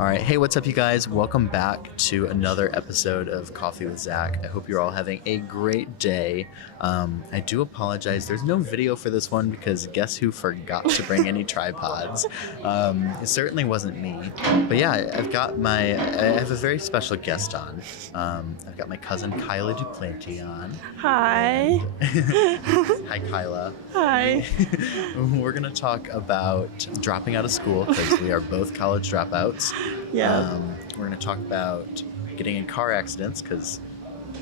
All right. Hey, what's up, you guys? Welcome back to another episode of Coffee with Zach. I hope you're all having a great day. I do apologize. There's no video for this one because guess who forgot to bring any tripods? It certainly wasn't me. But yeah, I have a very special guest on. I've got my cousin Kyla Duplanty on. Hi. Hi, Kyla. Hi. We're going to talk about dropping out of school because we are both college dropouts. Yeah. We're going to talk about getting in car accidents because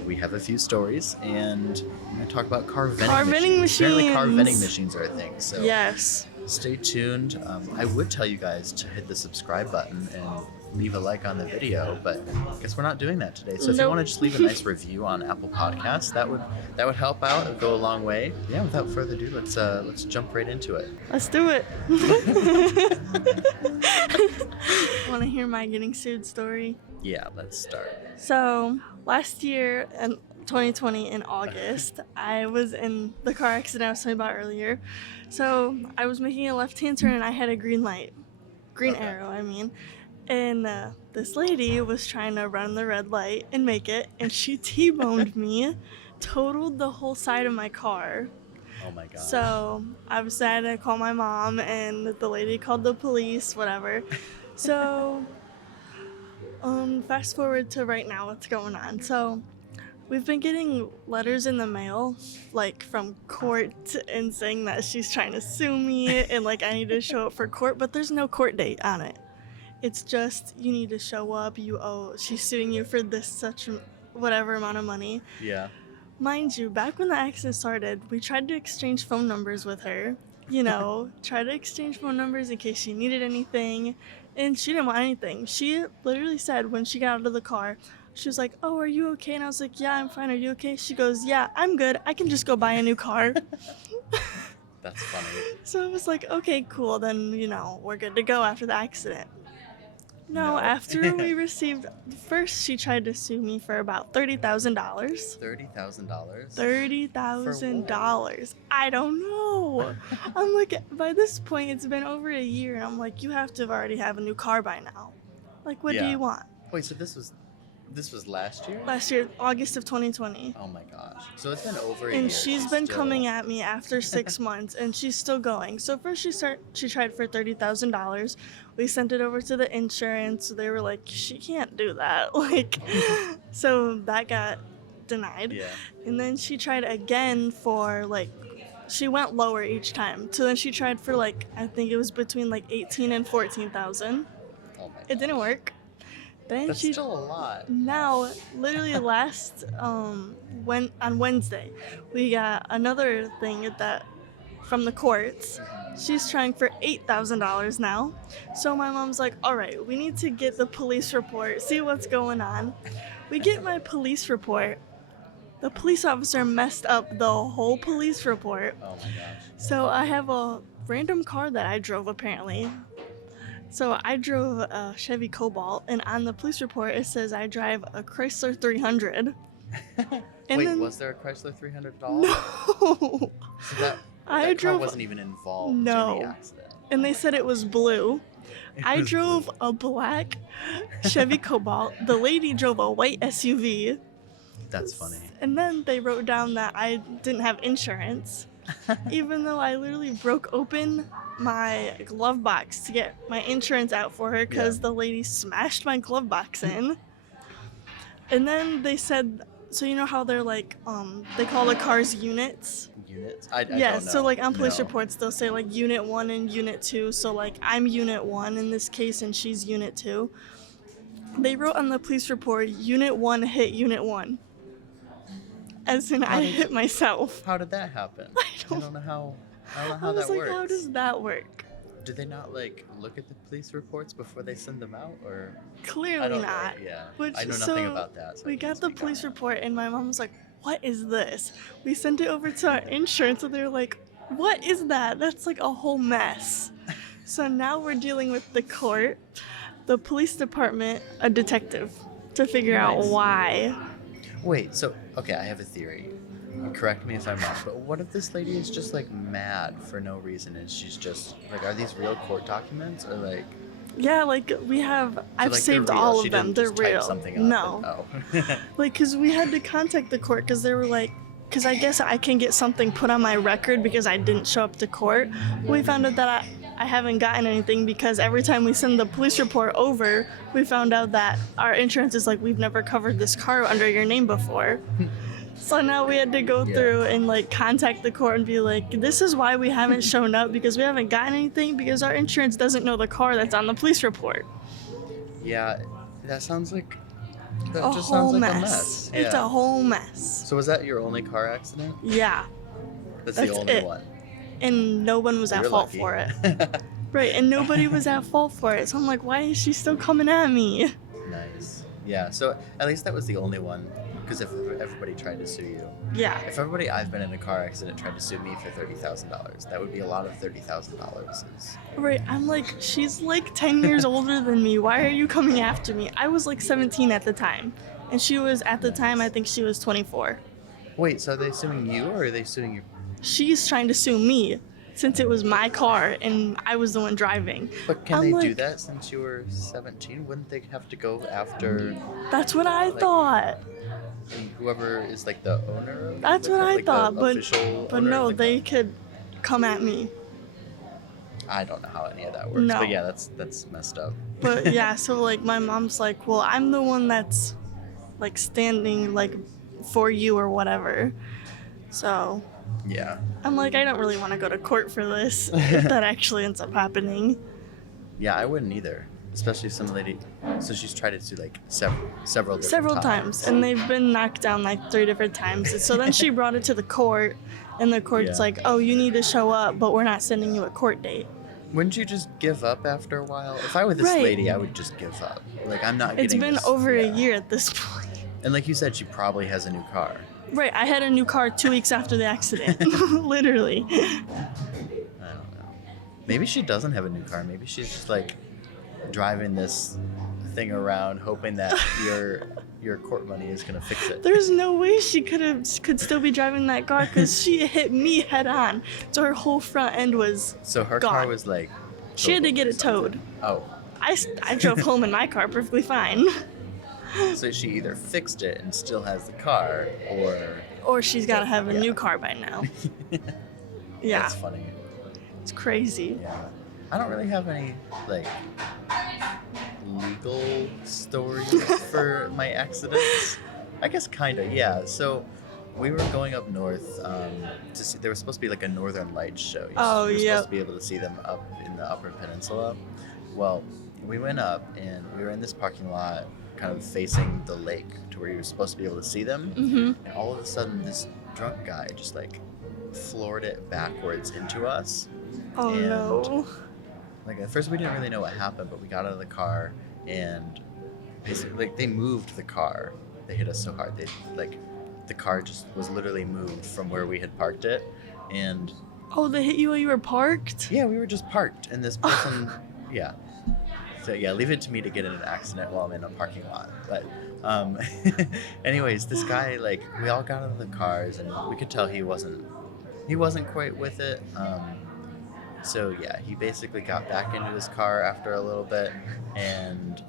we have a few stories, and we're going to talk about car vending machines. Apparently car vending machines are a thing, so yes. Stay tuned. I would tell you guys to hit the subscribe button and leave a like on the video, but I guess we're not doing that today. So if you want to just leave a nice review on Apple Podcasts, that would help out. It would go a long way. Yeah, without further ado, let's jump right into it. Let's do it. Want to hear my getting sued story? Yeah, let's start. So last year in 2020 in August, I was in the car accident I was talking about earlier. So I was making a left-hand turn and I had a green arrow, I mean. And this lady was trying to run the red light and make it, and she T-boned me, totaled the whole side of my car. Oh my god. So I was sad to call my mom, and the lady called the police, whatever. So fast forward to right now, what's going on. So we've been getting letters in the mail, like from court, and saying that she's trying to sue me, and like I need to show up for court, but there's no court date on it. It's just, you need to show up, she's suing you for this such whatever amount of money. Yeah. Mind you, back when the accident started, we tried to exchange phone numbers with her, try to exchange phone numbers in case she needed anything, and she didn't want anything. She literally said when she got out of the car, she was like, "Oh, are you okay?" And I was like, "Yeah, I'm fine. Are you okay?" She goes, "Yeah, I'm good. I can just go buy a new car." That's funny. So I was like, okay, cool, then, we're good to go after the accident. No, after we received, first she tried to sue me for about $30,000. $30,000? $30,000. I don't know. I'm like, by this point, it's been over a year, and I'm like, you have to already have a new car by now. Like, what do you want? Wait, so this was last year? Last year, August of 2020. Oh my gosh. So it's been over a year. And she's been coming at me after 6 months, and she's still going. So first she tried for $30,000. We sent it over to the insurance. They were like, she can't do that. So that got denied. Yeah. And then she tried again for she went lower each time. So then she tried for I think it was between 18 and 14,000. Oh my gosh. It didn't work. Then That's still a lot. Now, literally last on Wednesday, we got another thing from the courts. She's trying for $8,000 now. So my mom's like, all right, we need to get the police report, see what's going on. We get my police report. The police officer messed up the whole police report. Oh my gosh. So I have a random car that I drove apparently. So I drove a Chevy Cobalt, and on the police report it says I drive a Chrysler 300. Wait, was there a Chrysler 300 at all? No. So that car wasn't even involved in the accident. And they said it was blue. I drove a black Chevy Cobalt. The lady drove a white SUV. That's funny. And then they wrote down that I didn't have insurance, even though I literally broke open my glove box to get my insurance out for her because the lady smashed my glove box in. And then they said, so you know how they're they call the cars units? Units? I don't know. So on police reports they'll say unit 1 and unit 2. So I'm unit 1 in this case and she's unit 2. They wrote on the police report, unit 1 hit unit 1. As in I hit myself. How did that happen? I don't know how that works. I was like, how does that work? Do they not look at the police reports before they send them out, or? Clearly not. Yeah. Which, I know nothing about that. So we got the police report, and my mom was like, "What is this?" We sent it over to our insurance, and they're like, "What is that? That's a whole mess." So now we're dealing with the court, the police department, a detective, to figure out why. Wait. So okay, I have a theory. Correct me if I'm wrong, but what if this lady is just mad for no reason and she's just are these real court documents or Yeah, like we have. I've like, saved they're real. all She of them. didn't They're just type real. something up No, and, like because we had to contact the court because they were like, because I guess I can get something put on my record because I didn't show up to court. We found out that I haven't gotten anything because every time we send the police report over, we found out that our insurance is like, we've never covered this car under your name before. So now we had to go through and like contact the court and be like, this is why we haven't shown up because we haven't gotten anything because our insurance doesn't know the car that's on the police report. Yeah, that sounds like that A just whole sounds like mess. a mess. It's Yeah. a whole mess. So was that your only car accident? Yeah. That's That's the only it. one. And no one was at You're fault lucky. for it. Right, and nobody was at fault for it. So I'm like, why is she still coming at me? Nice. Yeah. So at least that was the only one. Because if everybody tried to sue you, Yeah. if everybody I've been in a car accident tried to sue me for $30,000, that would be a lot of $30,000. Right, I'm like, she's like 10 years older than me. Why are you coming after me? I was like 17 at the time. And she was, at the time, I think she was 24. Wait, so are they suing you or are they suing you? She's trying to sue me since it was my car and I was the one driving. But can I'm they do like- that since you were 17? Wouldn't they have to go after That's what I thought. whoever is like the owner of That's the what car, I like, the thought, official but owner no, of the they car? could come at me. I don't know how any of that works. No. But yeah, that's messed up. But yeah, so like my mom's like, well, I'm the one that's like standing like for you or whatever. So Yeah. I'm like, I don't really want to go to court for this if that actually ends up happening. Yeah, I wouldn't either. Especially if some lady. So she's tried it to like several different Several times, and they've been knocked down like 3 different times. So then she brought it to the court, and the court's Yeah. like, oh, you need to show up, but we're not sending you a court date. Wouldn't you just give up after a while? If I were this Right. lady, I would just give up. Like I'm not getting. It's been this- over a yeah. year at this point. And like you said, she probably has a new car. Right, I had a new car 2 weeks after the accident, literally. I don't know. Maybe she doesn't have a new car. Maybe she's just like driving this thing around, hoping that your court money is gonna fix it. There's no way she could still be driving that car because she hit me head on. So her whole front end was. So her car gone. was like. She had to get or it towed. something. Oh, I drove home in my car perfectly fine. so she either fixed it and still has the car, Or she's got to have a Yeah. new car by now. Yeah, That's funny. it's crazy. Yeah. I don't really have any like legal stories for my accidents. I guess kind of, yeah. So we were going up north to see. There was supposed to be like a Northern Lights show. Oh, You were yep. supposed to be able to see them up in the Upper Peninsula. Well, we went up and we were in this parking lot, kind of facing the lake, to where you were supposed to be able to see them. Mhm. And all of a sudden, this drunk guy just like floored it backwards into us. Oh And- no. Like at first we didn't really know what happened, but we got out of the car and basically like they moved the car. They hit us so hard. They like the car just was literally moved from where we had parked it. And Oh, they hit you while you were parked? yeah, we were just parked and this person yeah. So yeah, leave it to me to get in an accident while I'm in a parking lot. But anyways, this guy like we all got out of the cars and we could tell he wasn't quite with it. So yeah, he basically got back into his car after a little bit, and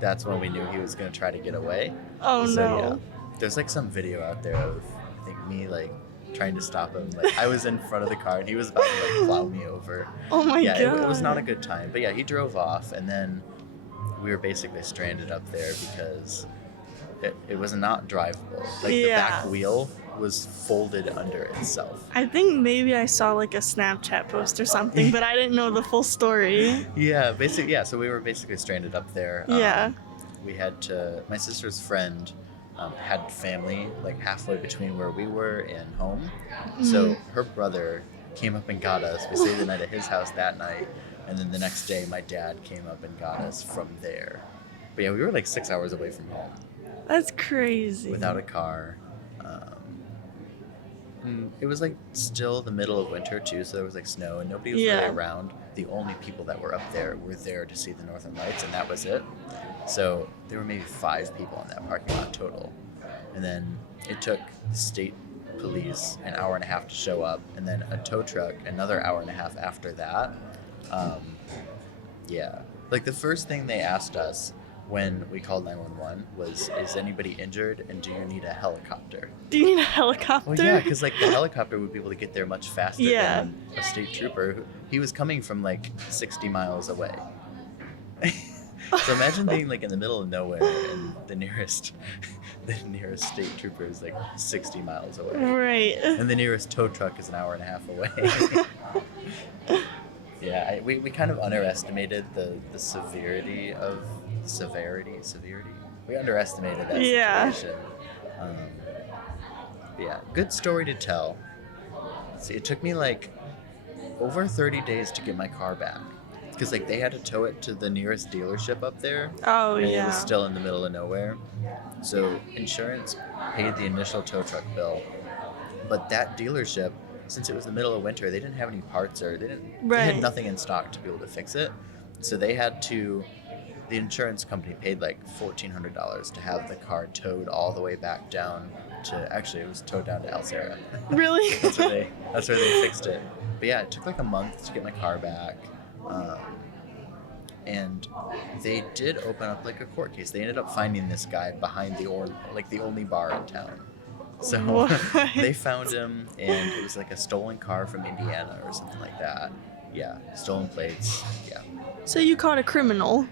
that's when we knew he was gonna try to get away. Oh So no. yeah, there's like some video out there of I think me like trying to stop him. Like I was in front of the car and he was about to like plow me over. Oh my Yeah, god. it was not a good time. But yeah, he drove off, and then we were basically stranded up there because it was not drivable. Like the Yeah. back wheel was folded under itself. I think maybe I saw like a Snapchat post or something, but I didn't know the full story. Yeah, basically, yeah. So we were basically stranded up there. Yeah. We had to. My sister's friend had family like halfway between where we were and home, so her brother came up and got us. We stayed the night at his house that night, and then the next day my dad came up and got us from there. But yeah, we were like 6 hours away from home That's crazy. without a car. And it was like still the middle of winter too, so there was like snow and nobody was Yeah. really around. The only people that were up there were there to see the Northern Lights, and that was it. So there were maybe 5 people in that parking lot total. And then it took the state police an hour and a half to show up, and then a tow truck another hour and a half after that. Yeah. Like, the first thing they asked us when we called 911 was, is anybody injured and do you need a helicopter? Do you need a helicopter? Well, yeah, because, like, the helicopter would be able to get there much faster Yeah. than a state trooper. He was coming from, like, 60 miles away. So imagine being, like, in the middle of nowhere and the nearest state trooper is, like, 60 miles away. Right. And the nearest tow truck is an hour and a half away. Yeah, we kind of underestimated the severity. We underestimated that Yeah. situation. But yeah, good story to tell. See, it took me like over 30 days to get my car back. Because like they had to tow it to the nearest dealership up there. Oh, And yeah. it was still in the middle of nowhere. So insurance paid the initial tow truck bill. But that dealership, since it was the middle of winter, they didn't have any parts or they had Right. nothing in stock to be able to fix it. So they had to, the insurance company paid like $1,400 to have the car towed all the way back down to, actually it was towed down to Alcera. Really? That's where they fixed it. But yeah, it took like a month to get my car back. And they did open up like a court case. They ended up finding this guy behind the only bar in town. So What? they found him, and it was like a stolen car from Indiana or something like that. Yeah, stolen plates. Yeah. So you caught a criminal.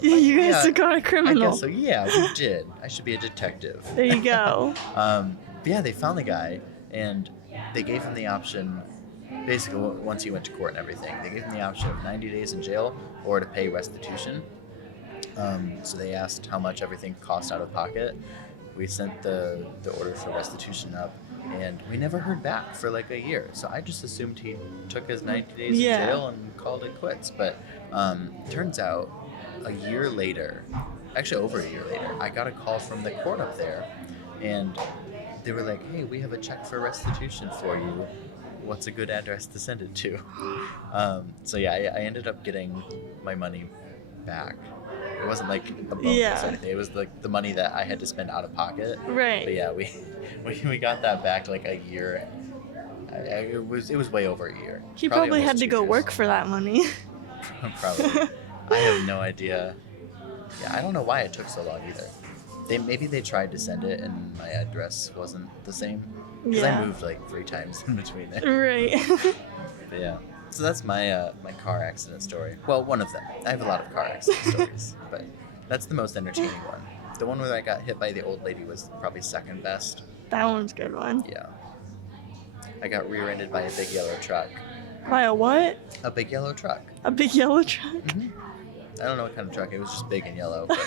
You guys Yeah, caught a I criminal. guess so. Yeah, we did. I should be a detective. There you go. But yeah, they found the guy, and they gave him the option. Basically, once he went to court and everything, they gave him the option of 90 days in jail or to pay restitution. So they asked how much everything cost out of pocket. We sent the order for restitution up, and we never heard back for like a year. So I just assumed he took his 90 days Yeah. in jail and called it quits. But turns out a year later, actually over a year later, I got a call from the court up there, and they were like, hey, we have a check for restitution for you. What's a good address to send it to? So yeah, I ended up getting my money back. It wasn't like a bonus Yeah. or anything. It was like the money that I had to spend out of pocket. But Right. yeah, we got that back like a year. It was way over a year. He probably had almost to 2 go years. work for that money. Probably. I have no idea. Yeah, I don't know why it took so long either. Maybe they tried to send it and my address wasn't the same. Because Yeah. I moved like 3 times in between there. Right. But yeah. So that's my my car accident story. Well, one of them. I have a lot of car accident stories, but that's the most entertaining one. The one where I got hit by the old lady was probably second best. That one's a good one. Yeah. I got rear-ended by a big yellow truck. By a what? A big yellow truck. A big yellow truck? Mhm. I don't know what kind of truck. It was just big and yellow, but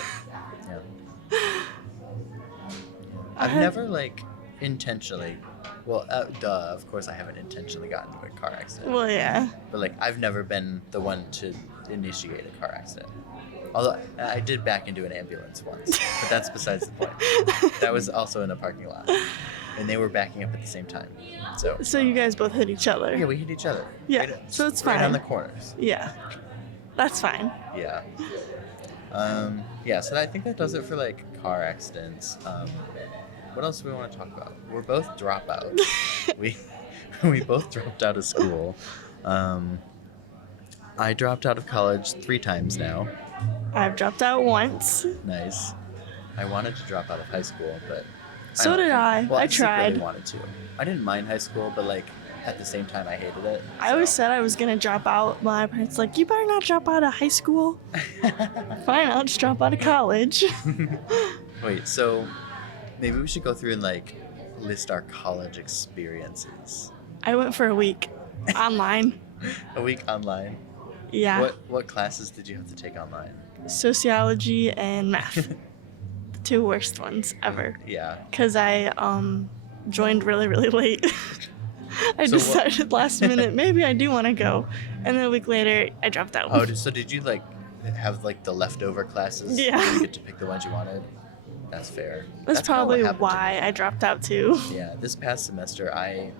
yeah. I've never like intentionally. Well, of course I haven't intentionally gotten into a car accident. Well, yeah. But like I've never been the one to initiate a car accident. Although I did back into an ambulance once, but that's besides the point. That was also in a parking lot, and they were backing up at the same time. So So you guys both hit each other? yeah, we hit each other. Yeah, Right, so it's right on fine. the corners. Yeah. That's fine. Yeah. Yeah. So I think that does it for like car accidents. What else do we want to talk about? We're both dropouts. we both dropped out of school. I dropped out of college 3 times now. I've dropped out once. Nice. I wanted to drop out of high school, but So did I. Well, I secretly tried. wanted to. I didn't mind high school, but like at the same time, I hated it. I always said I was gonna drop out. My parents like, you better not drop out of high school. Fine, I'll just drop out of college. Wait, so maybe we should go through and like list our college experiences. I went for a week online. A week online. Yeah. What classes did you have to take online? Sociology and math. The 2 worst ones ever. Yeah. Because I joined really, really late. I So what- decided last minute, maybe I do want to go. And then a week later, I dropped out. Oh, so did you like have like the leftover classes? Yeah. Where you get to pick the ones you wanted. That's fair. That's kinda what probably happened to why me. I dropped out too. Yeah, this past semester I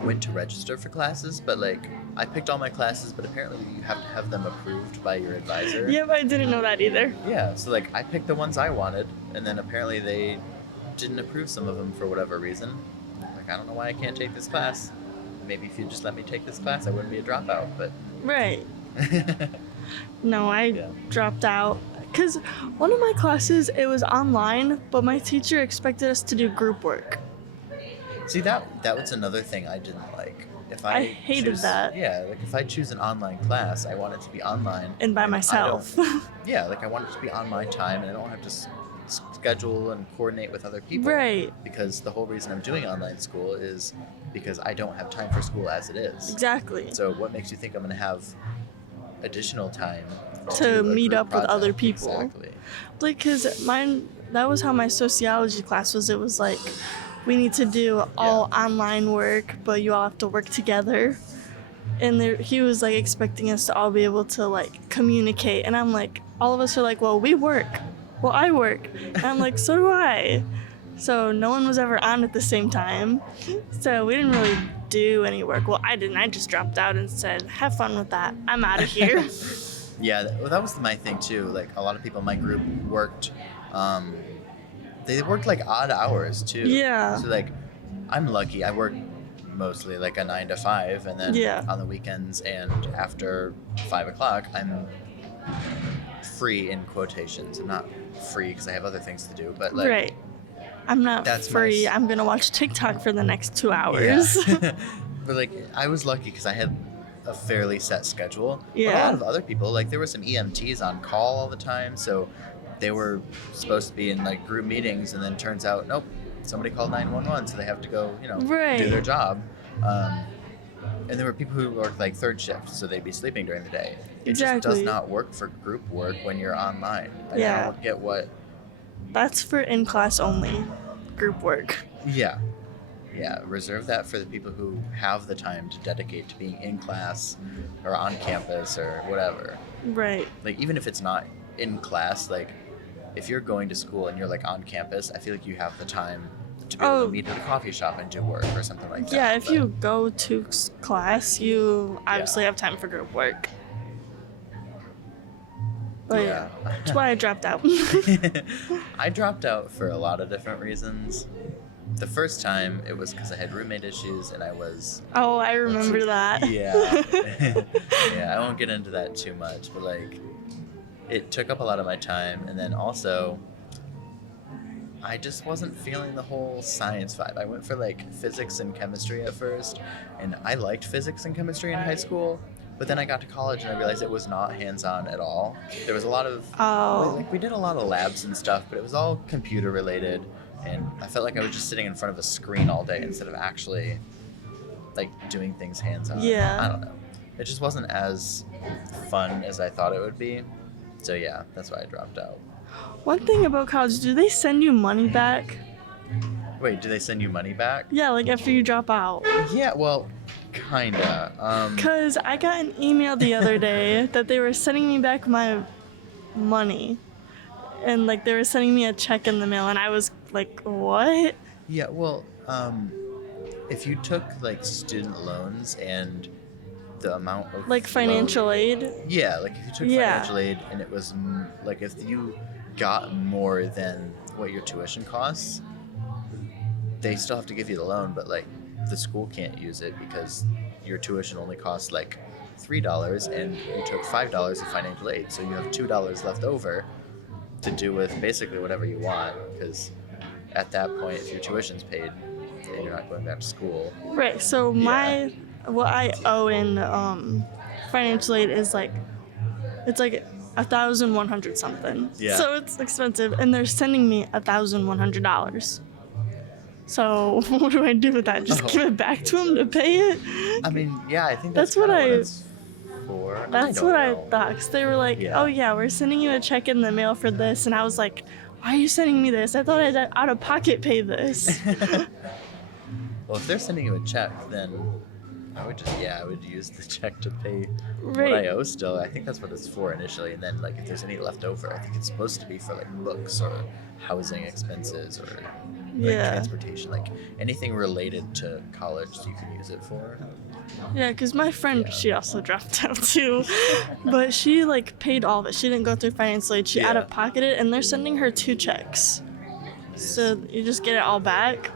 went to register for classes, but like I picked all my classes, but apparently you have to have them approved by your advisor. Yep, I didn't know that either. Yeah, so like I picked the ones I wanted, and then apparently they didn't approve some of them for whatever reason. Like I don't know why I can't take this class. Maybe if you just let me take this class, I wouldn't be a dropout. But Right. No, I Yeah. dropped out. Because one of my classes, it was online, but my teacher expected us to do group work. See, that was another thing I didn't like. If I hated that. Yeah, like if I choose an online class, I want it to be online. And by I myself. don't- yeah, like I want it to be on my time, and I don't have to schedule and coordinate with other people. Right. Because the whole reason I'm doing online school is because I don't have time for school as it is. Exactly. So what makes you think I'm going to have additional time To do a meet group up with project? other people. Exactly. Like, because that was how my sociology class was. It was like, we need to do all online work, but you all have to work together. And he was like expecting us to all be able to like communicate. And I'm like, all of us are like, well, we work. Well, I work. And I'm like, so do I. So no one was ever on at the same time. So we didn't really do any work. Well, I didn't. I just dropped out and said, have fun with that. I'm out of here. Yeah, that was my thing too. Like a lot of people in my group worked, they worked like odd hours too. Yeah. So like, I'm lucky. I work mostly like a 9 to 5, and then on the weekends and after 5 o'clock, I'm free in quotations. I'm not free because I have other things to do, but like. Right. I'm not That's free. nice. I'm going to watch TikTok for the next 2 hours. Yeah. But like, I was lucky because I had a fairly set schedule. Yeah. But a lot of other people, like there were some EMTs on call all the time, so they were supposed to be in like group meetings, and then turns out, nope, somebody called 911, so they have to go, do their job. And there were people who worked like third shift, so they'd be sleeping during the day. It just does not work for group work when you're online. I don't get what. That's for in-class only group work. Yeah. Yeah, reserve that for the people who have the time to dedicate to being in class or on campus or whatever. Right. Like, even if it's not in class, like, if you're going to school and you're, like, on campus, I feel like you have the time to be able to meet at a coffee shop and do work or something like that. Yeah, if you go to class, you obviously have time for group work. But yeah, that's why I dropped out. I dropped out for a lot of different reasons. The first time, it was because I had roommate issues and I was... Oh, I remember that. Yeah. Yeah, I won't get into that too much, but like, it took up a lot of my time. And then also, I just wasn't feeling the whole science vibe. I went for like physics and chemistry at first, and I liked physics and chemistry in high school. But then I got to college and I realized it was not hands-on at all. There was a lot of... Like, we did a lot of labs and stuff, but it was all computer related. And I felt like I was just sitting in front of a screen all day instead of actually, like, doing things hands-on. Yeah. I don't know. It just wasn't as fun as I thought it would be. So, yeah, that's why I dropped out. One thing about college, do they send you money back? Wait, do they send you money back? Yeah, like after you drop out. Yeah, well, kinda. Because I got an email the other day that they were sending me back my money. And, like, they were sending me a check in the mail, and I was like, what? Yeah, well, if you took, like, student loans and the amount of... Like financial aid? Yeah, like, if you took financial aid and it was, like, if you got more than what your tuition costs, they still have to give you the loan, but, like, the school can't use it because your tuition only costs, like, $3, and you took $5 of financial aid, so you have $2 left over to do with basically whatever you want, because at that point, if your tuition's paid, then you're not going back to school. Right, so what I owe in financial aid is like, it's like $1,100 something. Yeah. So it's expensive, and they're sending me $1,100. So what do I do with that? Just give it back to them to pay it? I mean, yeah, I think that's what it's for. That's what I thought, because they were like, oh yeah, we're sending you a check in the mail for this, and I was like, why are you sending me this? I thought I'd out of pocket pay this. Well, if they're sending you a check, then I would use the check to pay what I owe still. I think that's what it's for initially, and then like if there's any left over, I think it's supposed to be for like books or housing expenses or like transportation, like anything related to college you can use it for. Yeah, because my friend, she also dropped out too, but she like paid all of it. She didn't go through financial aid. She out of pocketed, and they're sending her 2 checks. So you just get it all back.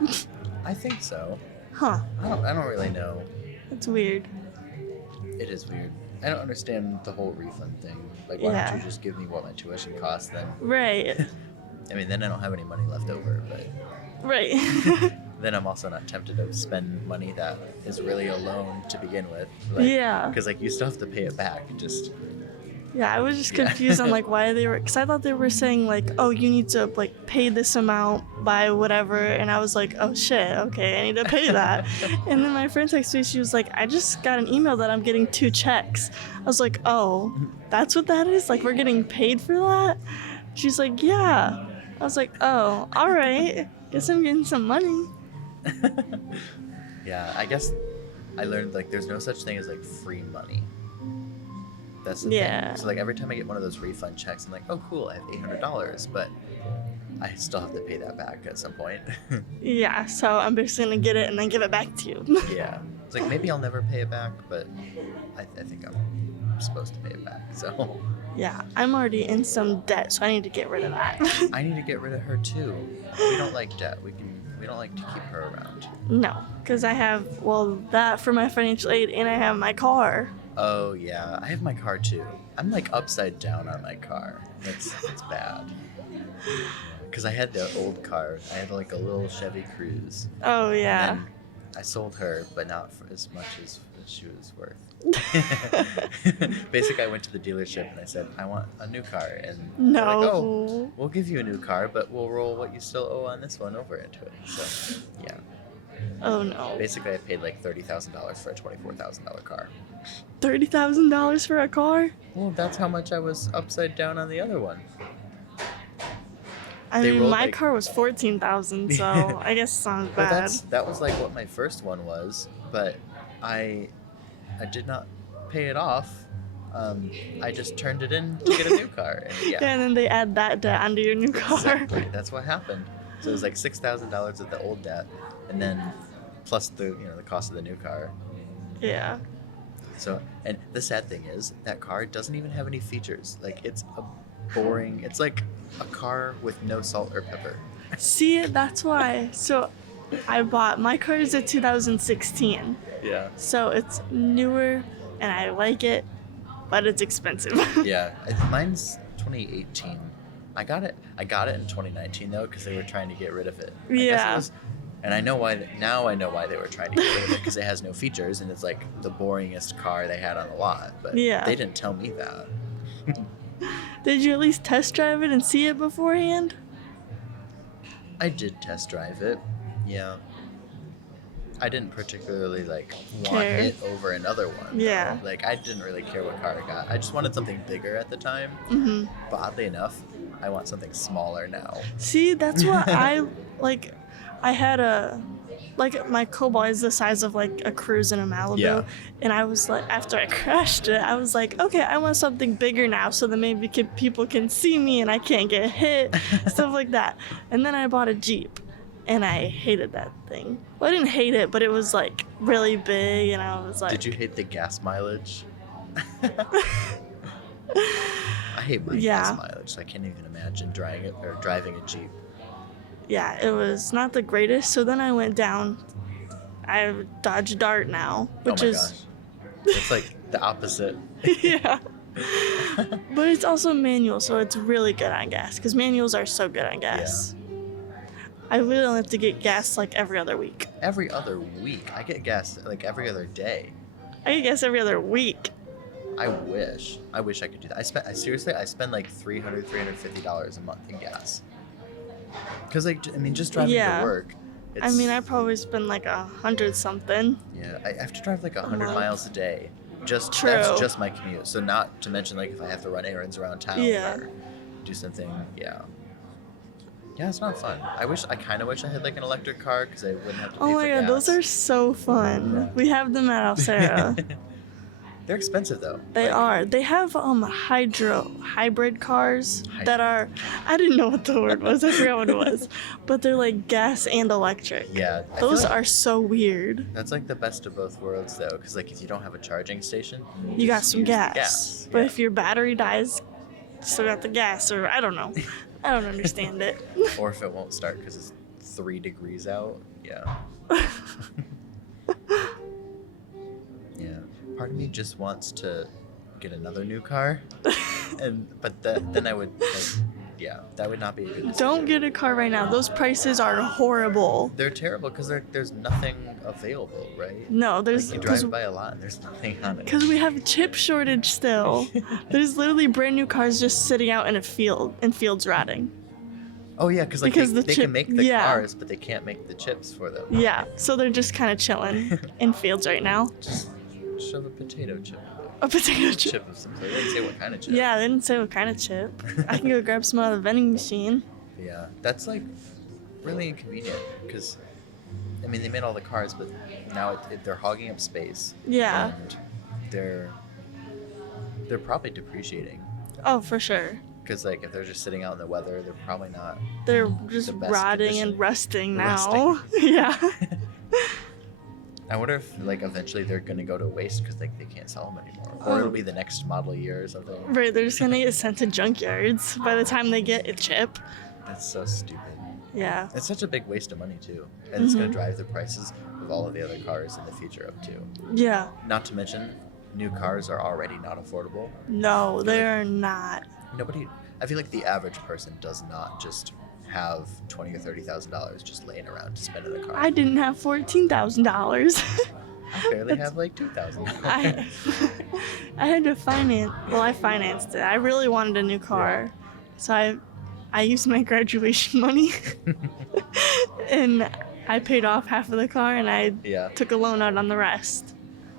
I think so. Huh. I don't really know. That's weird. It is weird. I don't understand the whole refund thing. Like, why Yeah. don't you just give me what my tuition costs then? Right. I mean, then I don't have any money left over, but Right. then I'm also not tempted to spend money that is really a loan to begin with. Like, Yeah. Because, like, you still have to pay it back. Just, Yeah, I was just Yeah. confused on like why they were, because I thought they were saying like, oh, you need to like pay this amount by whatever, and I was like, oh shit, okay, I need to pay that. And then my friend texted me, she was like, I just got an email that I'm getting 2 checks. I was like, oh, that's what that is? Like we're getting paid for that? She's like, yeah. I was like, oh, all right. Guess I'm getting some money. yeah, I guess I learned, like, there's no such thing as, like, free money. That's the Yeah. thing. So, like, every time I get one of those refund checks, I'm like, oh, cool, I have $800, but I still have to pay that back at some point. Yeah, so I'm just gonna get it and then give it back to you. Yeah. It's like, maybe I'll never pay it back, but I think I'm supposed to pay it back, so... Yeah, I'm already in some debt, so I need to get rid of that. I need to get rid of her, too. We don't like debt. We don't like to keep her around. No, because I have, well, that for my financial aid, and I have my car. Oh, yeah. I have my car, too. I'm, like, upside down on my car. It's bad. Because I had the old car. I had, like, a little Chevy Cruze. Oh, yeah. And then I sold her, but not for as much as she was worth. Basically, I went to the dealership and I said, I want a new car. And they're No. like, oh, we'll give you a new car, but we'll roll what you still owe on this one over into it. So, yeah. Oh, no. Basically, I paid like $30,000 for a $24,000 car. $30,000 for a car? Well, that's how much I was upside down on the other one. I They mean, rolled, my like- car was $14,000, so I guess it's not But bad. that was like what my first one was, but I did not pay it off. I just turned it in to get a new car. And Yeah, and then they add that debt onto your new car. Exactly. That's what happened. So it was like $6,000 of the old debt, and then plus the cost of the new car. Yeah. So, and the sad thing is that car doesn't even have any features. Like, it's a boring. It's like a car with no salt or pepper. See, that's why. So my car is a 2016. Yeah. So it's newer, and I like it, but it's expensive. Yeah. Mine's 2018. I got it in 2019 though, because they were trying to get rid of it. I guess Yeah. it was, and I know why. Now I know why they were trying to get rid of it, because it has no features and it's like the boringest car they had on the lot. But Yeah. they didn't tell me that. Did you at least test drive it and see it beforehand? I did test drive it. Yeah. I didn't particularly like want Care. it over another one. though. Yeah. Like, I didn't really care what car I got. I just wanted something bigger at the time. Mm-hmm. But oddly enough, I want something smaller now. See, that's what I like. I had my Cobalt is the size of like a Cruze in a Malibu, Yeah. and I was like, after I crashed it, I was like, okay, I want something bigger now, so that maybe people can see me and I can't get hit, stuff like that. And then I bought a Jeep, and I hated that thing. Well, I didn't hate it, but it was like really big, and I was like, Did you hate the gas mileage? I hate my Yeah. gas mileage. So I can't even imagine driving a Jeep. Yeah, it was not the greatest. So then I went down. I have a Dodge Dart now, which oh my is gosh. It's like the opposite. yeah. But it's also manual, so it's really good on gas, because manuals are so good on gas. I really only have to get gas like every other week. Every other week. I get gas like every other day. I get gas every other week. I wish I could do that. I spend like $350 a month in gas. Cause like, I mean, just driving Yeah. to work. I mean, I probably spend like 100 something. Yeah, I have to drive like 100 month. miles a day. That's True. just my commute. So not to mention like if I have to run errands around town Yeah. or do something. Yeah. Yeah, it's not fun. I kind of wish I had like an electric car because I wouldn't have to pay Oh for my god, those gas. are so fun. Yeah. We have them at Alcera. They're expensive though. They Like, are. They have hybrid cars Hybrid. that are. I didn't know what the word was. I forgot what it was. But they're like gas and electric. Yeah. I feel Those like are so weird. That's like the best of both worlds though, because like if you don't have a charging station, You got just some use the gas. But Yeah. if your battery dies, you still got the gas. Or I don't know. I don't understand it. Or if it won't start because it's 3 degrees out. Yeah. Yeah. Part of me just wants to get another new car then I would, yeah, that would not be a good decision. Don't get a car right now. Those prices are horrible. They're terrible because there's nothing available, right? No, there's Like you drive by a lot and there's nothing on it. because we have a chip shortage still. There's literally brand new cars just sitting out in a field and fields rotting. Oh yeah, because Because the they chip- can make the yeah. cars, but they can't make the chips for them. Yeah, so they're just kind of chilling in fields right now. Just shove a potato chip. A potato chip. Chip of some sort. They didn't say what kind of chip. Yeah, they didn't say what kind of chip. I can go grab some out of the vending machine. Yeah, that's like really inconvenient because, I mean, they made all the cars, but now they're hogging up space. Yeah. And they're probably depreciating Oh, for sure. because like if they're just sitting out in the weather, they're probably not. They're just The best rotting condition. and rusting now. Yeah. I wonder if like eventually they're gonna go to waste because like they can't sell them anymore, or it'll be the next model year or something. Right, they're just gonna get sent to junkyards by the time they get a chip. That's so stupid. Yeah. It's such a big waste of money too, and it's gonna Mhm. drive the prices of all of the other cars in the future up too. Yeah. Not to mention, new cars are already not affordable. No, they're not. Nobody. I feel like the average person does not just have $20,000 or $30,000 just laying around to spend in a car. I didn't have $14,000. I barely have like $2,000. I I had to finance. Well, I financed it. I really wanted a new car, so I used my graduation money, and I paid off half of the car, and I Yeah. took a loan out on the rest.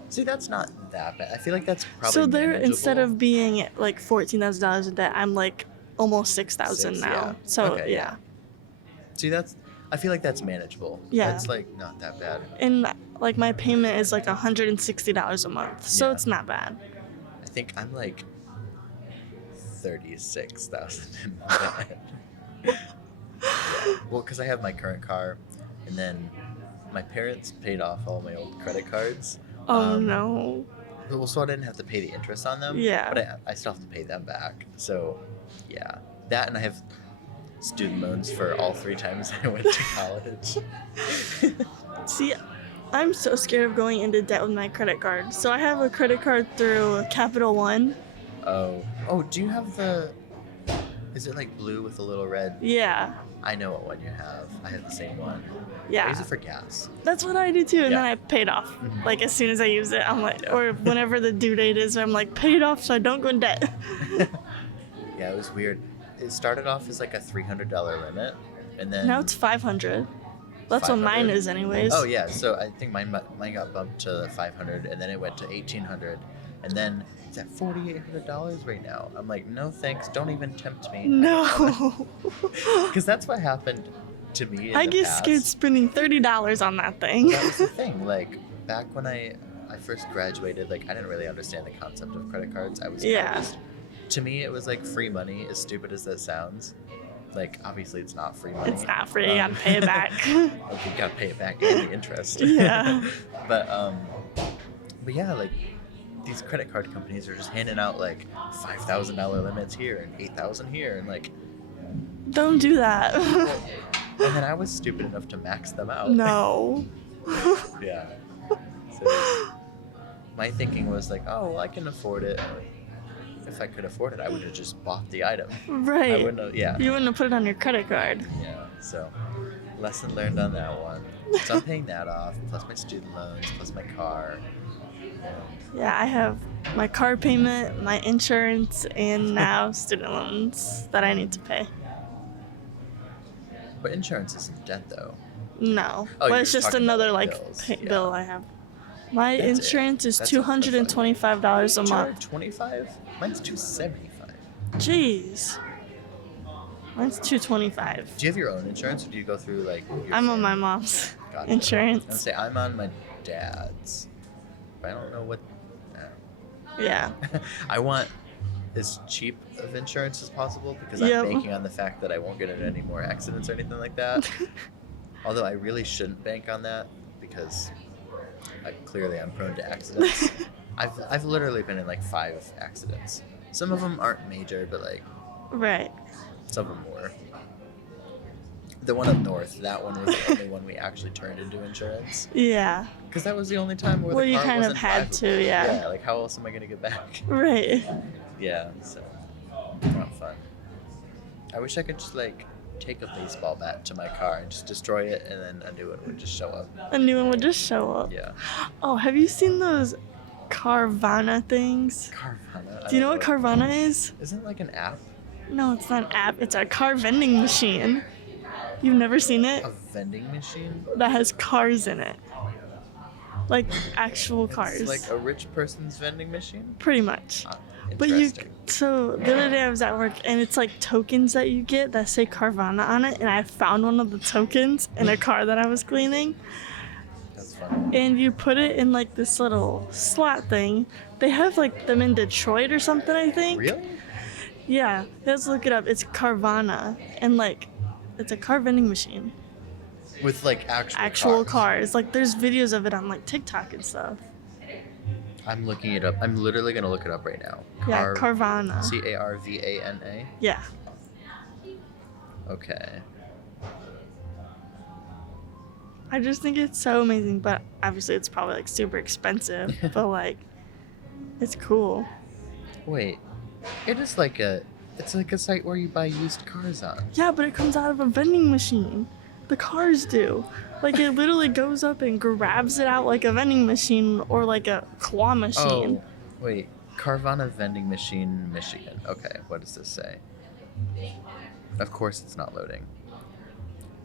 See, that's not that bad. I feel like that's probably So there, manageable. instead of being like $14,000 in debt, I'm like almost 6,000 Six, now. yeah. So Okay, yeah. See, I feel like that's manageable. Yeah. That's like not that bad. And like my payment is like $160 a month, so Yeah. it's not bad. I think I'm like 36,000 in debt. Yeah. Well, because I have my current car, and then my parents paid off all my old credit cards. Oh no. Well, so I didn't have to pay the interest on them. Yeah. But I still have to pay them back. So, yeah, that, and I have student loans for all 3 times I went to college. See, I'm so scared of going into debt with my credit card. So I have a credit card through Capital One. Oh, do you have is it like blue with a little red? Yeah. I know what one you have. I have the same one. I Yeah. use it for gas. That's what I do too. And Yeah. then I paid off. Mhm. Like as soon as I use it, I'm like, or whenever the due date is, I'm like, pay it off so I don't go in debt. Yeah, it was weird. It started off as like a $300 limit, and then Now it's 500. That's what mine 500? is anyways. Oh yeah, so I think mine got bumped to 500, and then it went to 1,800, and then it's at $4,800 right now. I'm like, no thanks, don't even tempt me. No. Because that's what happened to me. In I the get past. scared spending $30 on that thing. That was the thing. Like back when I first graduated, like I didn't really understand the concept of credit cards. I was kinda Yeah. to me, it was like free money. As stupid as that sounds, like obviously it's not free money. It's not free. You gotta pay it back. Okay, you gotta pay it back and the interest. Yeah. but yeah, like these credit card companies are just handing out like $5,000 limits here and $8,000 here, and like, Don't do that. and then I was stupid enough to max them out. No. Yeah. So my thinking was like, oh, well, I can afford it. If I could afford it, I would have just bought the item. I Right. wouldn't have, yeah. You wouldn't have put it on your credit card. Yeah, so lesson learned on that one. So I'm paying that off, plus my student loans, plus my car. Yeah, I have my car payment, my insurance, and now student loans that I need to pay. But insurance isn't debt, though. No. Oh, but you're it's just talking about another like bills. Yeah. bill I have. My That's it. insurance is That's what the fuck. $225 a month. 25? Mine's 275. Jeez. Mine's $225. Do you have your own insurance, or do you go through like? Your I'm on family? my mom's Gotcha. insurance. I'd say I'm on my dad's. But I don't know what. Yeah. I want as cheap of insurance as possible because I'm Yep. banking on the fact that I won't get in any more accidents or anything like that. Although I really shouldn't bank on that because clearly I'm prone to accidents. I've literally been in like 5 accidents. Some of them aren't major, but like Right. some of them were. The one up north, that one was the only one we actually turned into insurance. Yeah. Because that was the only time where Well, the you car kind of wasn't had drivable. to, yeah. Yeah, like how else am I going to get back? Right. Yeah, so. fun. I wish I could just like take a baseball bat to my car and just destroy it, and then a new one would just show up. A new one would just show up. Yeah. Oh, have you seen those Carvana things? Carvana. Do you know what Carvana is? Isn't it like an app? No, it's not an app. It's a car vending machine. You've never seen it? A vending machine? That has cars in it. Like actual cars. It's like a rich person's vending machine? Pretty much. But Interesting. so the other day I was at work and it's like tokens that you get that say Carvana on it, and I found one of the tokens in a car that I was cleaning. That's fun. And you put it in like this little slot thing. They have like them in Detroit or something, I think. Really? Yeah, let's look it up. It's Carvana, and like it's a car vending machine. With like Actual cars. Like there's videos of it on like TikTok and stuff. I'm looking it up. I'm literally gonna look it up right now. Yeah, Carvana. Carvana. Yeah. Okay. I just think it's so amazing, but obviously it's probably like super expensive, but like it's cool. Wait. It's like a site where you buy used cars on. Yeah, but it comes out of a vending machine. The cars do. Like it literally goes up and grabs it out like a vending machine or like a claw machine. Oh, wait. Carvana vending machine, Michigan. Okay, what does this say? Of course it's not loading.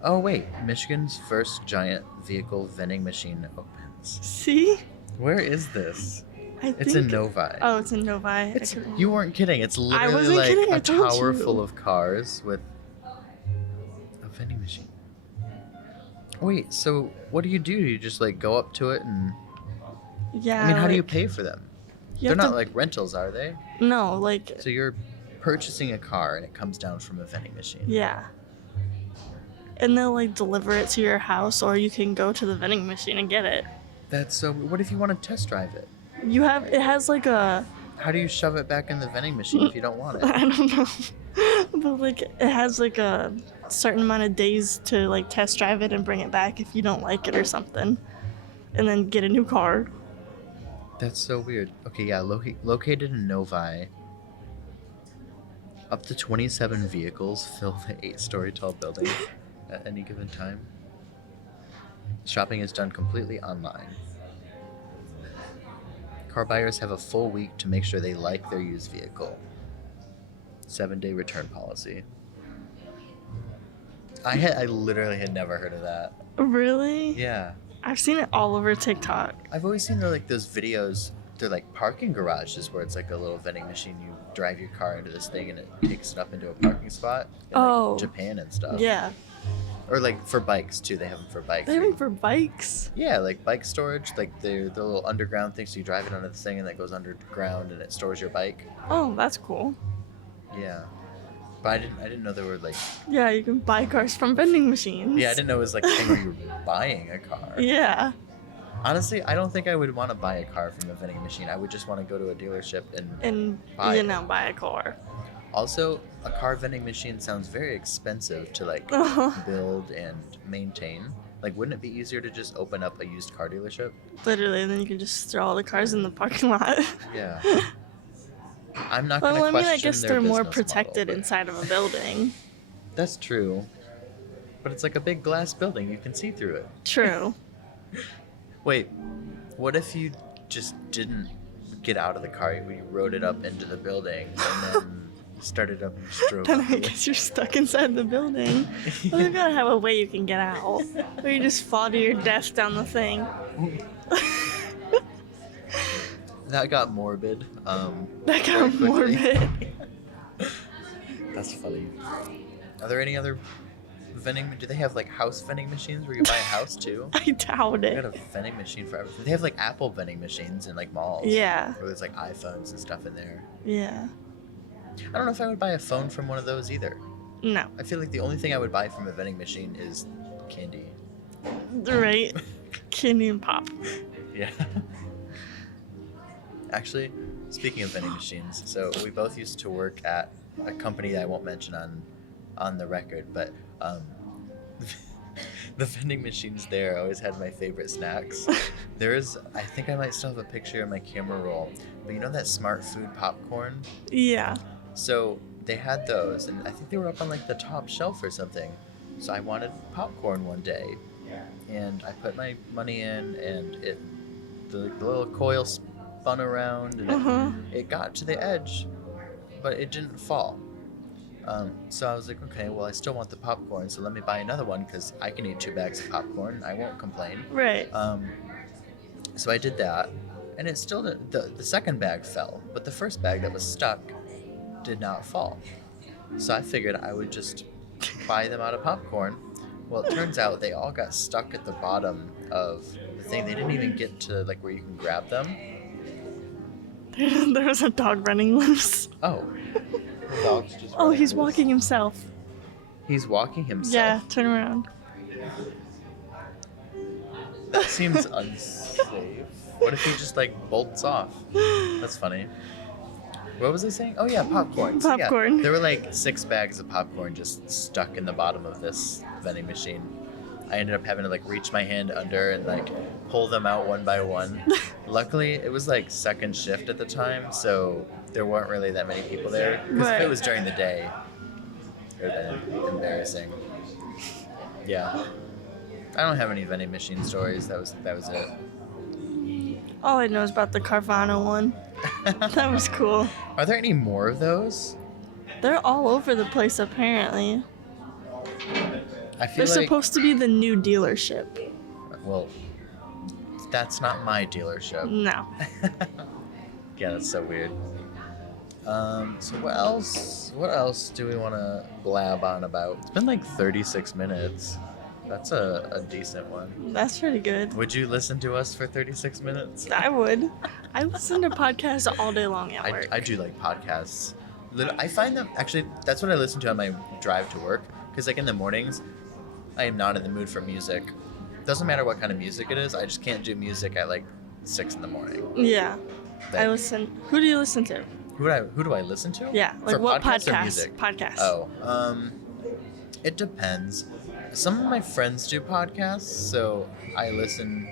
Oh, wait. Michigan's first giant vehicle vending machine opens. See? Where is this? It's think in Novi. Oh, it's in Novi. You weren't kidding. It's literally wasn't like kidding, I a told tower you. full of cars with a vending machine. Wait, so what do? You just like go up to it and... Yeah. I mean, how do you like, pay for them? you They're have not to- like rentals, are they? No, like So you're purchasing a car and it comes down from a vending machine. yeah. And they'll like deliver it to your house, or you can go to the vending machine and get it. That's so... What if you want to test drive it? It has like a How do you shove it back in the vending machine if you don't want it? I don't know. But like it has like a certain amount of days to like test drive it and bring it back if you don't like it or something. And then get a new car. That's so weird. Okay, yeah, located in Novi. Up to 27 vehicles fill the 8-story tall building at any given time. Shopping is done completely online. Car buyers have a full week to make sure they like their used vehicle. 7-day return policy. I literally had never heard of that. Really? Yeah. I've seen it all over TikTok. I've always seen those videos. They're like parking garages where it's like a little vending machine. You drive your car into this thing and it takes it up into a parking spot. In, Oh. like, Japan and stuff. Yeah. Or like for bikes too. They have them for bikes. They have them for bikes. Yeah, like bike storage. Like the little underground thing. So you drive it onto this thing and that goes underground and it stores your bike. Oh, that's cool. Yeah. But I didn't know there were like... Yeah, you can buy cars from vending machines. Yeah, I didn't know it was like a thing where you were buying a car. Yeah. Honestly, I don't think I would want to buy a car from a vending machine. I would just want to go to a dealership And buy you it. know, buy a car. Also, a car vending machine sounds very expensive to like build and maintain. Like, wouldn't it be easier to just open up a used car dealership? Literally, and then you can just throw all the cars in the parking lot. Yeah. I'm not going to Well, I mean, question I guess their they're more business protected model, but inside of a building. That's true. But it's like a big glass building. You can see through it. True. Wait, what if you just didn't get out of the car? You rode it up into the building and then started up and just drove Then out I the guess you're stuck inside the building. Well, you gotta have a way you can get out. Or you just fall to your death down the thing. That got morbid. That very got quickly. morbid. That's funny. Are there any other vending? Do they have like house vending machines where you buy a house too? I doubt They got it. a vending machine for everything. They have like Apple vending machines in like malls. Yeah. Where there's like iPhones and stuff in there. Yeah. I don't know if I would buy a phone from one of those either. No. I feel like the only thing I would buy from a vending machine is candy. Right? Candy and pop. Yeah. Actually, speaking of vending machines, so we both used to work at a company that I won't mention on the record, but the vending machines there always had my favorite snacks. I think I might still have a picture in my camera roll, but you know that Smart Food popcorn? Yeah. So they had those, and I think they were up on like the top shelf or something. So I wanted popcorn one day, and I put my money in, and the little coil spun around, and it got to the edge, but it didn't fall. So I was like, okay, well, I still want the popcorn, so let me buy another one because I can eat 2 bags of popcorn. I won't complain. Right. So I did that, and it still the second bag fell, but the first bag that was stuck did not fall. So I figured I would just buy them out of popcorn. Well, it turns out they all got stuck at the bottom of the thing. They didn't even get to like where you can grab them. There was a dog running loose. Oh. The dog's just Oh, running he's loose. walking himself. He's walking himself. Yeah, turn around. That seems unsafe. What if he just like bolts off? That's funny. What was I saying? Oh yeah, popcorn. So, Popcorn. yeah, there were like 6 bags of popcorn just stuck in the bottom of this vending machine. I ended up having to like reach my hand under and like pull them out one by one. Luckily, it was like second shift at the time, so there weren't really that many people there. Because if Right. it was during the day, it would have been embarrassing. Yeah. I don't have any vending machine stories. That was it. All I know is about the Carvana one. That was cool. Are there any more of those? They're all over the place, apparently. I feel They're like supposed to be the new dealership. well, that's not my dealership. No. Yeah, that's so weird. So what else? What else do we want to blab on about? It's been like 36 minutes. That's a decent one. That's pretty good. Would you listen to us for 36 minutes? I would. I listen to podcasts all day long at I, work. I do like podcasts. I find them, actually, that's what I listen to on my drive to work. Because like in the mornings, I am not in the mood for music. Doesn't matter what kind of music it is. I just can't do music at like 6 in the morning. Yeah. Like, I listen. Who do you listen to? Who do I listen to? Yeah. Like For what podcasts or podcast? music? Podcast. Oh, it depends. Some of my friends do podcasts, so I listen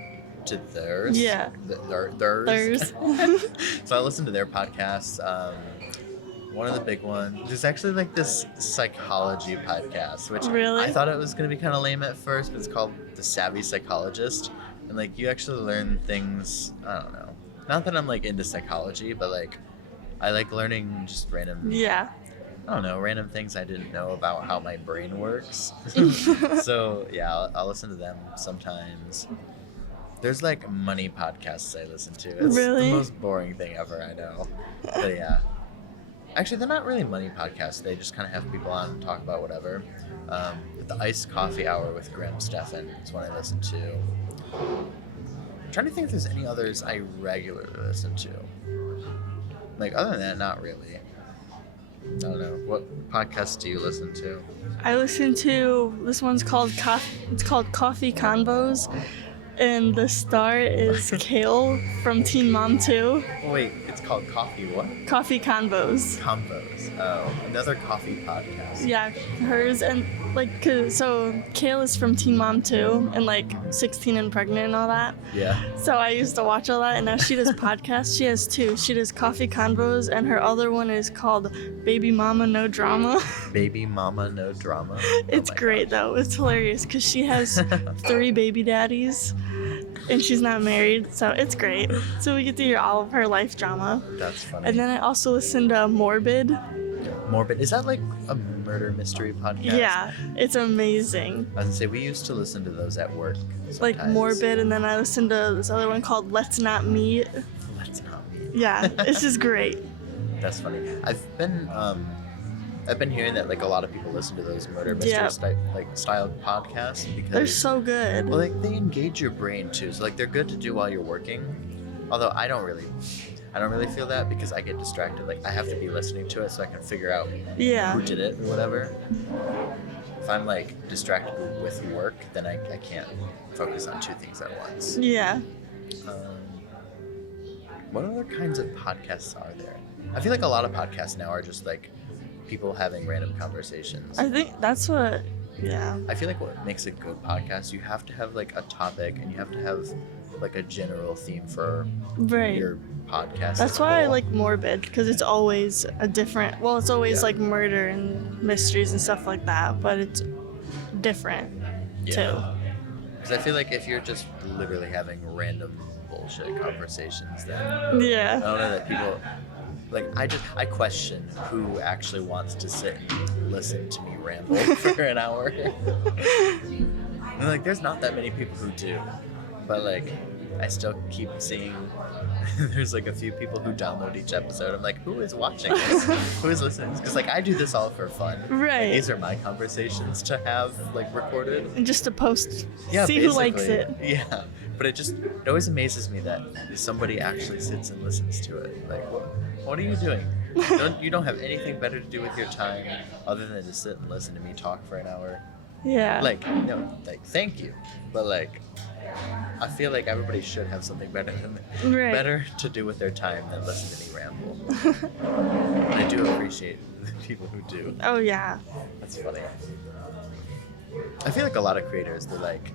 to theirs. Yeah. Theirs. Theirs. So I listen to their podcasts. One of the big ones. There's actually like this psychology podcast, which Really? I thought it was going to be kind of lame at first, but it's called The Savvy Psychologist. And like you actually learn things, I don't know. Not that I'm like into psychology, but like I like learning just random, Yeah. I don't know, random things I didn't know about how my brain works. So yeah, I'll listen to them sometimes. There's like money podcasts I listen to. It's Really? the most boring thing ever, I know. But yeah. Actually, they're not really money podcasts. They just kind of have people on and talk about whatever. The Iced Coffee Hour with Graham Stephan is one I listen to. I'm trying to think if there's any others I regularly listen to. Like, other than that, not really. I don't know. What podcasts do you listen to? I listen to this one's called It's called Coffee Convos, and the star is Kale from Teen Mom 2. Oh, wait, it's called Coffee what? Coffee Convos. Combos. Oh, another coffee podcast. Yeah, hers and like so Kale is from Teen Mom 2 and like 16 and pregnant and all that. Yeah. So I used to watch all that, and now she does podcasts. She has 2. She does Coffee Convos, and her other one is called Baby Mama No Drama. Baby Mama No Drama. It's Oh my great gosh. though. It's hilarious because she has 3 baby daddies, and she's not married, so it's great. So we get to hear all of her life drama. That's funny. And then I also listen to Morbid. Morbid. Is that like a murder mystery podcast? Yeah, it's amazing. I was gonna say we used to listen to those at work. Like sometimes. Morbid, and then I listened to this other one called Let's Not Meet. Let's not meet. Yeah, it's just great. That's funny. I've been hearing that like a lot of people listen to those murder mystery Yeah. styled podcasts because They're so good. well, like they engage your brain too. So like they're good to do while you're working. Although I don't really feel that because I get distracted. Like I have to be listening to it so I can figure out Yeah. who did it or whatever. If I'm like distracted with work, then I can't focus on 2 things at once. Yeah. What other kinds of podcasts are there? I feel like a lot of podcasts now are just like people having random conversations. I think that's what, yeah. I feel like what makes a good podcast, you have to have like a topic and you have to have like a general theme for Right. your podcast. That's as a why I whole. like Morbid, because it's always a different. Well, it's always Yeah. like murder and mysteries and stuff like that, but it's different too. Because I feel like if you're just literally having random bullshit conversations, then I Yeah. don't know that people like. I question who actually wants to sit and listen to me ramble for an hour. And like, there's not that many people who do, but like, I still keep seeing. There's like a few people who download each episode. I'm like, who is watching this? Who is listening? Because like, I do this all for fun. Right. Like, these are my conversations to have like recorded. And just to post, Yeah, see who likes basically. it. Yeah, but it always amazes me that somebody actually sits and listens to it. Like, what are you doing? You don't have anything better to do with your time other than to sit and listen to me talk for an hour. Yeah. Like, no, like, thank you, but like, I feel like everybody should have something better to do with their time than listen to me ramble. And I do appreciate the people who do. Oh yeah. That's funny. I feel like a lot of creators, they're like,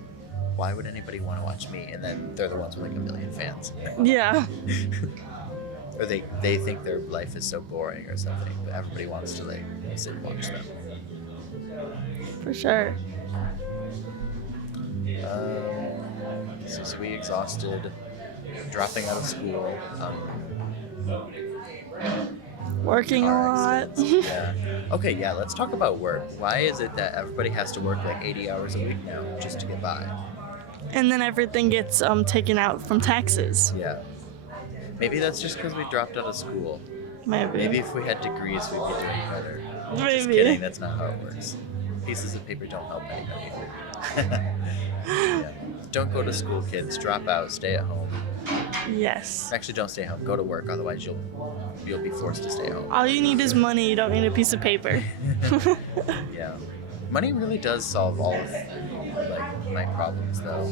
why would anybody want to watch me? And then they're the ones with like 1 million fans. Yeah. Or they think their life is so boring or something, but everybody wants to like sit and watch them. For sure. So we exhausted, dropping out of school, Working a car lot. accidents. Yeah. Okay, yeah, let's talk about work. Why is it that everybody has to work like 80 hours a week now just to get by? And then everything gets taken out from taxes. Yeah. Maybe that's just because we dropped out of school. Maybe if we had degrees, we'd be doing better. Just Maybe. kidding, that's not how it works. Pieces of paper don't help anybody. Yeah. Don't go to school, kids. Drop out. Stay at home. Yes. Actually, don't stay home. Go to work. Otherwise, you'll be forced to stay home. All you need is money. You don't need a piece of paper. Yeah. Money really does solve all of like my problems, though.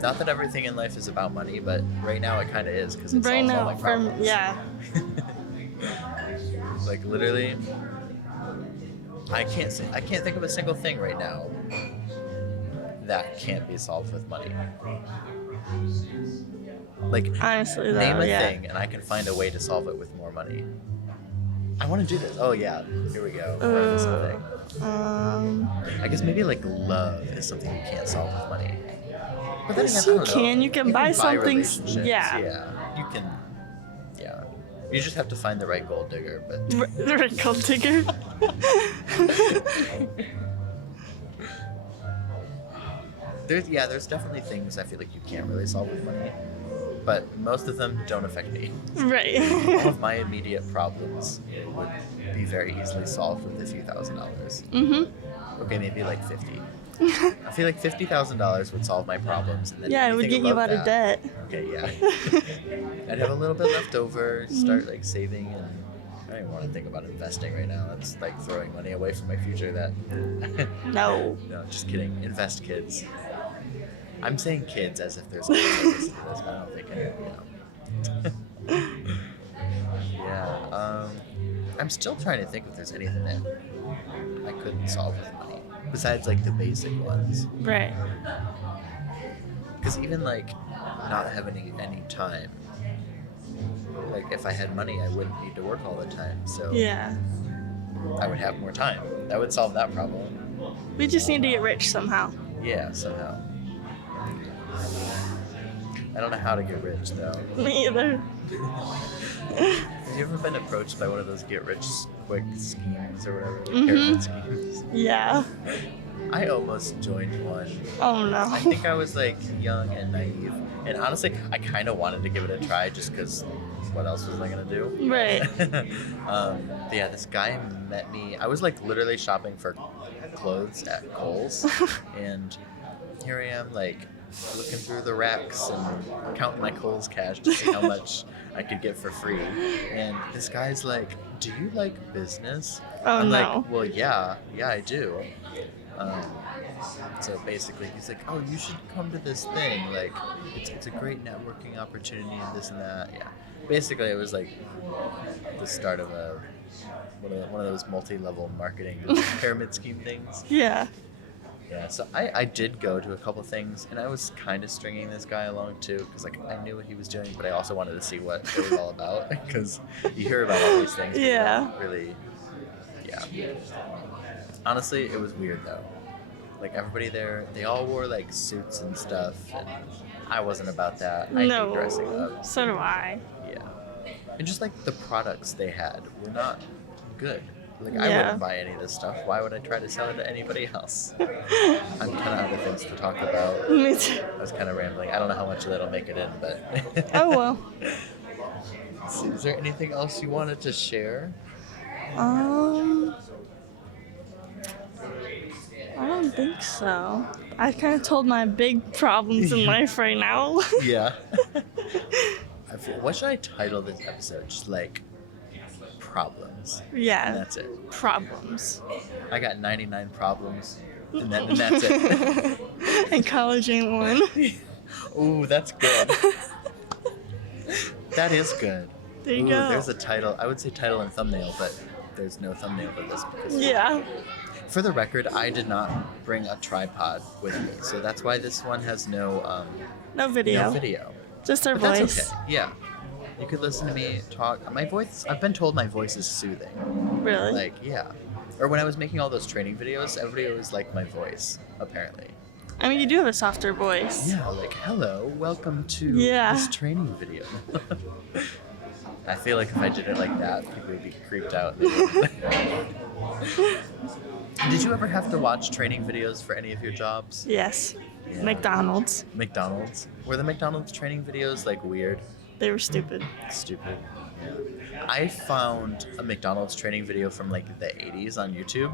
Not that everything in life is about money, but right now it kind of is because it Right solves all now, my problems. yeah. Like literally, I can't think of a single thing right now that can't be solved with money. Like, Honestly, though, name a yeah. thing and I can find a way to solve it with more money. I want to do this. Oh yeah, here we go. We're on to something. I guess maybe like love is something you can't solve with money. But then Yes, again, I you don't know. can. You can buy something. relationships. Yeah. Yeah, you can. Yeah, you just have to find the right gold digger. But The red gold digger. there's definitely things I feel like you can't really solve with money. But most of them don't affect me. Right. All of my immediate problems would be very easily solved with a few $1,000s. Mm-hmm. Okay, maybe like 50. I feel like $50,000 would solve my problems, and then Yeah, it would anything get you above out of that- debt. Okay, yeah. I'd have a little bit left over, start like saving, and I don't even want to think about investing right now. That's like throwing money away from my future. That No. no, just kidding. Invest, kids. I'm saying kids as if there's kids that listen to this, but I don't think Yeah. I'm still trying to think if there's anything that I couldn't solve with money besides like the basic ones. Right. Because even like not having any time, like if I had money, I wouldn't need to work all the time. So Yeah. I would have more time. That would solve that problem. We just need to get rich somehow. Yeah, somehow. I don't know how to get rich though. Me either. Have you ever been approached by one of those get rich quick schemes or whatever? Mhm. Pyramid schemes? Yeah. I almost joined one. Oh no. I think I was like young and naive. And honestly, I kind of wanted to give it a try just because what else was I going to do? Right. But yeah, this guy met me. I was like literally shopping for clothes at Kohl's. And here I am like looking through the racks and counting my Kohl's cash to see how much I could get for free. And this guy's like, "Do you like business?" Oh, I'm no. like, "Well, yeah, I do." So basically, he's like, "Oh, you should come to this thing. Like, it's a great networking opportunity and this and that." Yeah. Basically, it was like the start of one of those multi-level marketing pyramid scheme things. Yeah. Yeah, so I did go to a couple things, and I was kind of stringing this guy along too, because like I knew what he was doing, but I also wanted to see what it was all about, because you hear about all these things. But Yeah. you don't really, yeah. Honestly, it was weird though. Like everybody there, they all wore like suits and stuff, and I wasn't about that. I hate dressing No, up. so do I. Yeah, and just like the products they had were not good. Like I Yeah. wouldn't buy any of this stuff. Why would I try to sell it to anybody else? I'm kind of out of things to talk about. Me too. I was kind of rambling. I don't know how much of that'll make it in, but. Oh well. Let's see, is there anything else you wanted to share? I don't think so. I kind of told my big problems in life right now. Yeah. What should I title this episode? Just like problems. Yeah. And that's it. Problems. I got 99 problems, and that's it. And college ain't one. Ooh, that's good. That is good. There you Ooh, go. There's a title. I would say title and thumbnail, but there's no thumbnail for this. Because Yeah. For the record, I did not bring a tripod with me, so that's why this one has no No no video. Just our But voice. that's okay. Yeah. You could listen to me talk. My voice, I've been told my voice is soothing. Really? Like, yeah. Or when I was making all those training videos, everybody always liked my voice, apparently. I mean, you do have a softer voice. Yeah, like, hello, welcome to Yeah. this training video. I feel like if I did it like that, people would be creeped out. Did you ever have to watch training videos for any of your jobs? Yes. Yeah. McDonald's. McDonald's? Were the McDonald's training videos, like, weird? They were stupid. Stupid. Yeah. I found a McDonald's training video from like the 80s on YouTube.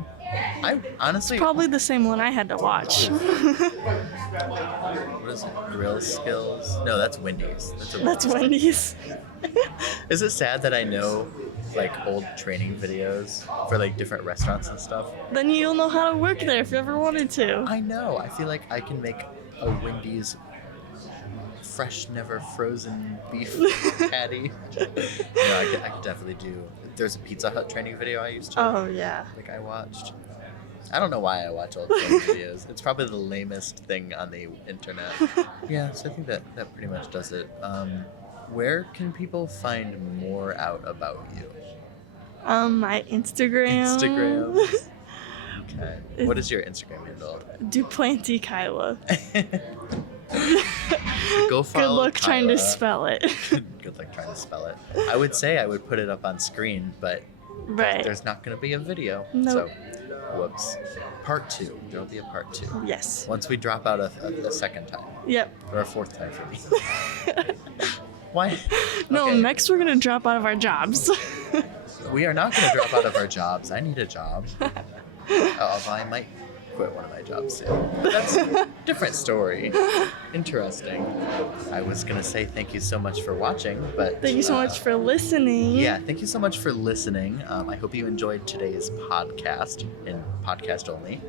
I honestly Probably the same one I had to watch. what is it? Grill skills? No, that's Wendy's. That's Wendy's. Is it sad that I know like old training videos for like different restaurants and stuff? Then you'll know how to work there if you ever wanted to. I know. I feel like I can make a Wendy's fresh, never frozen beef patty. I could definitely do. There's a Pizza Hut training video I used to. Oh, yeah. Like I watched. I don't know why I watch old training videos. It's probably the lamest thing on the internet. Yeah, so I think that pretty much does it. Where can people find more out about you? My Instagram. Instagram. Okay. What is your Instagram handle? Duplanty Kyla. Go follow Good luck trying to Kyla. spell it. Good luck trying to spell it. I would say I would put it up on screen, but Right. there's not going to be a video. Nope. So, whoops. Part 2. There'll be a part 2. Yes. Once we drop out a second time. Yep. Or a fourth time for me. Why? No, Okay. next we're gonna drop out of our jobs. We are not going to drop out of our jobs. I need a job. Although I might quit one of my jobs soon. That's a different story. Interesting. I was going to say thank you so much for watching, but... Thank you so much for listening. Yeah, thank you so much for listening. I hope you enjoyed today's podcast, and podcast only.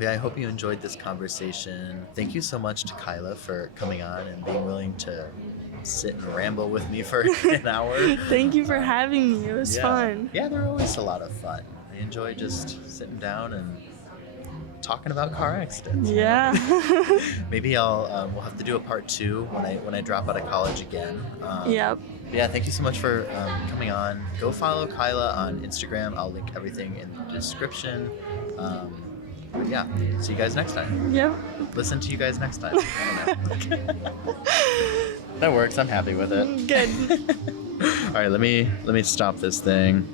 Yeah, I hope you enjoyed this conversation. Thank you so much to Kyla for coming on and being willing to sit and ramble with me for an hour. Thank you for having me. It was fun. Yeah, they're always a lot of fun. I enjoy just sitting down and talking about car accidents. Yeah. Maybe we'll have to do a part 2 when I drop out of college again. Yep. Yeah, thank you so much for coming on. Go follow Kyla on Instagram. I'll link everything in the description. But yeah, see you guys next time. Yep. Listen to you guys next time. I don't know. That works. I'm happy with it. Good. All right, let me stop this thing.